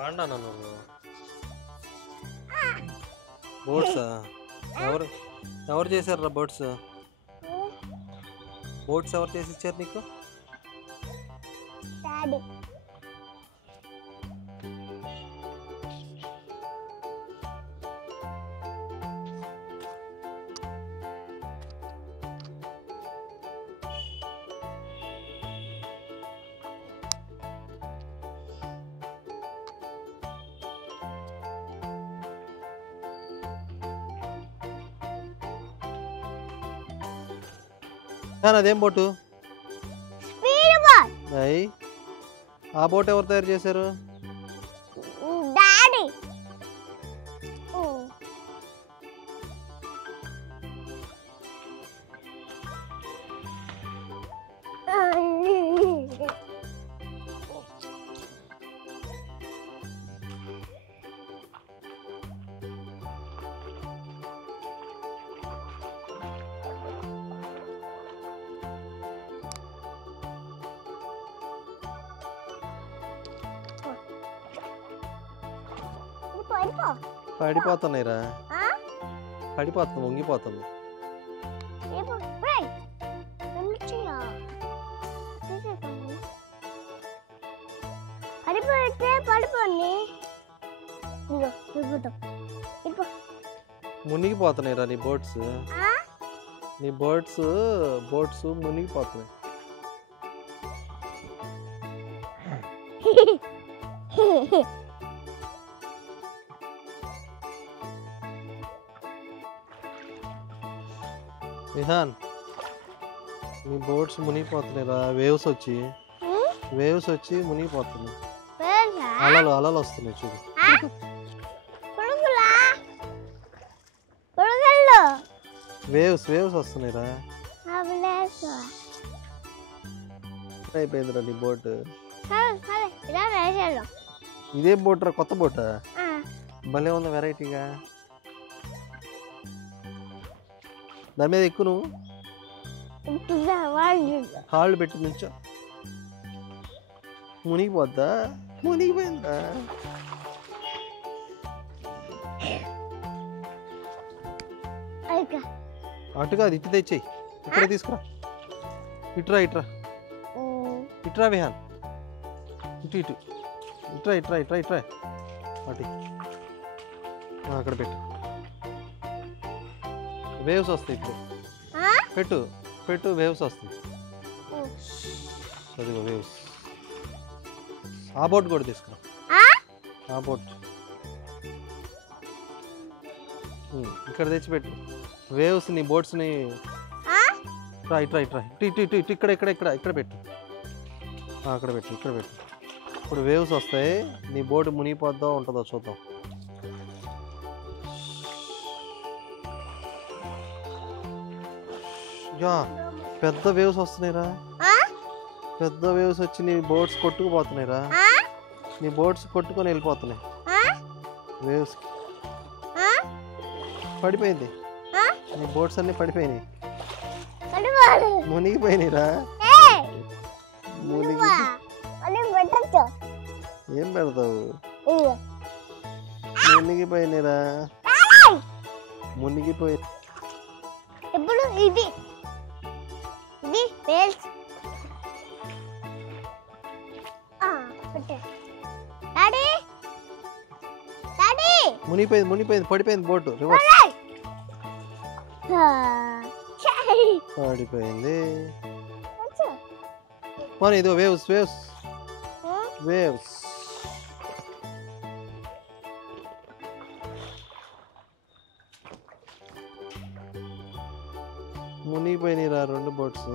పాండానా నువ్వు బోట్సా ఎవరు ఎవరు చేశారు బోట్స్ బోట్స్ ఎవరు చేసి ఇచ్చారు నీకు డాడీ అదేం బోటు స్పీడ్ బోట్ అయ్యి ఆ బోట్ ఎవరు తయారు చేశారు డాడీ పడిపోతున్నాయిరా పడిపోతుంది వంగిపోతుంది మునిగిపోతున్నాయిరా నీ బోట్స్ బోట్స్ మునిగిపోతున్నాయి విహాన్ నీ బోట్స్ మునిగిపోతున్నాయిరా వేవ్స్ వచ్చి మునిగిపోతున్నాయి అలలు వస్తున్నాయి చూడు వేవ్స్ వస్తున్నాయిరా అయిపోయిందిరా నీ బోట్ ఇదే బోట్ రా కొత్త బోటా భలే ఉంది వెరైటీగా దాని మీద ఎక్కువ నువ్వు కాళ్ళు పెట్టి నుంచో మునిగిపోయిందా అటు కాదు ఇటు తెచ్చేయి ఇక్కడ తీసుకురా ఇట్రా విహాన్ ఇటు ఇట్రా అటు అక్కడ పెట్టు వేవ్స్ వస్తాయి ఇప్పుడు పెట్టు వేవ్స్ వస్తాయి అదిగో వేవ్స్ ఆ బోట్ కూడా తీసుకురా ఆ బోట్ ఇక్కడ తెచ్చిపెట్టు వేవ్స్ నీ బోట్స్ని ఇట్రా ఇక్కడ పెట్టు అక్కడ పెట్టు ఇప్పుడు వేవ్స్ వస్తాయి నీ బోట్ మునిగిపోద్దా ఉంటుందో చూద్దాం పెద్ద వేవ్స్ వస్తున్నాయిరా పెద్ద వేవ్స్ వచ్చి నీ బోట్స్ కొట్టుకుపోతున్నాయిరా నీ బోట్స్ కొట్టుకొని వెళ్ళిపోతున్నాయి వేవ్స్ పడిపోయింది నీ బోట్స్ అన్ని పడిపోయినాయి మునిగిపోయినాయిరా ఏం పెడతావు మునిగిపోయినాయిరా మునిగిపోయి ఇప్పుడు ఇది వేల్స్ మునిగిపోయింది పడిపోయింది బోటు రివర్స్ పడిపోయింది పోనీ ఇదిగో వేవ్స్ మునిగిపోయినాయిరా రెండు బోట్స్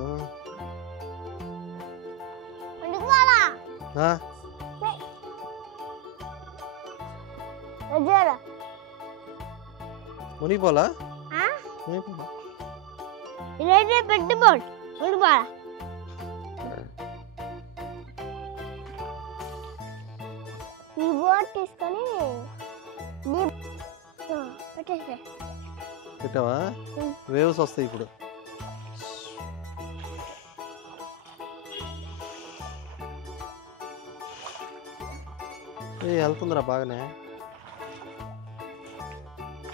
మునిగిపోలా పెద్ద బోట్ ఈ బోట్ తీసుకొని పెట్టావా వేవ్స్ వస్తాయి ఇప్పుడు వెళ్తుందిరా బాగానే.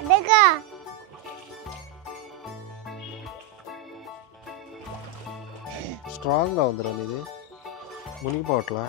అదేగా స్ట్రాంగ్గా ఉందిరా నీది, మునిగిపోవట్లా.